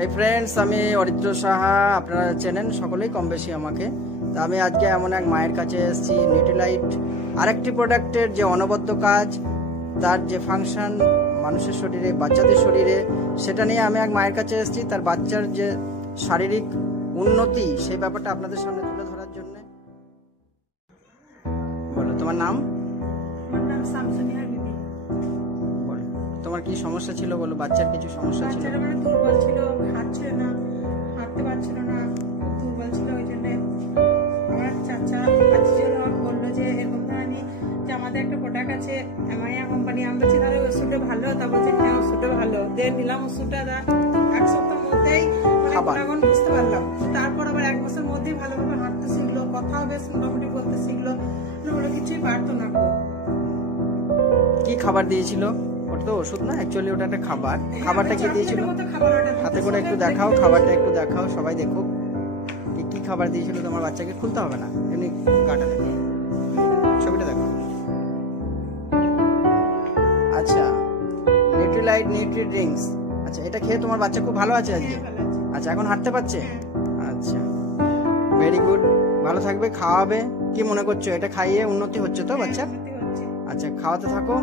Hi friends, আমি অরিত্র সাহা। আপনারা চেনেন সকলেই কম বেশি আমাকে। তো আমি আজকে এমন এক মায়ের কাছে এসেছি। নিউট্রিলাইট আরেকটি প্রোডাক্টের যে অনবদ্য কাজ, তার যে ফাংশন মানুষের শরীরে, বাচ্চাদের শরীরে, সেটা নিয়ে আমি এক মায়ের কাছে এসেছি। তার বাচ্চার যে শারীরিক উন্নতি, সেই ব্যাপারটা আপনাদের সামনে তুলে ধরার জন্য। বলো, তোমার নাম? বলো, তোমার কি সমস্যা ছিল? বলো, বাচ্চার কিছু সমস্যা ছিল? দুর্বল ছিল, খাচ্ছিল না, হাঁটতে পারছিল না, দুর্বল ছিল। ওই জন্য আমার চাচা আত্মীয় বললো যে এরকম ধরনের যে আমাদের একটা প্রোডাক্ট আছে এমআইয়া কোম্পানি, আমরা বলছি তাহলে ওষুধটা ভালো। তারপর যে হ্যাঁ ওষুধটা ভালো, দিয়ে নিলাম ওষুধটা। এক সপ্তাহের মধ্যেই এখন বুঝতে পারলাম। তারপর আবার এক বছর মধ্যেই ভালোভাবে হাঁটতে শিখলো, কথাও বেশ মোটামুটি বলতে শিখলো। কিছুই পারতো না। কি খাবার দিয়েছিল? ওটা তো ওষুধ না, অ্যাকচুয়ালি ওটা একটা খাবার। খাবারটা কি দিয়েছিল? হাতে করে একটু দেখাও, খাবারটা একটু দেখাও, সবাই দেখুক কি খাবার দিয়েছিল তোমার বাচ্চাকে। খুলতে হবে না, এমনি কাটা দেখো, ছবিটা দেখো। আচ্ছা, নিউট্রিলাইট নিউট্রি ড্রিঙ্কস। আচ্ছা, এটা খেয়ে তোমার বাচ্চা খুব ভালো আছে আজকে? আচ্ছা, এখন হাঁটতে পারছে? আচ্ছা, ভেরি গুড। ভালো থাকবে, খাওয়াবে। কি মনে করছো, এটা খাইয়ে উন্নতি হচ্ছে তো বাচ্চার? আচ্ছা, খাওয়াতে থাকো।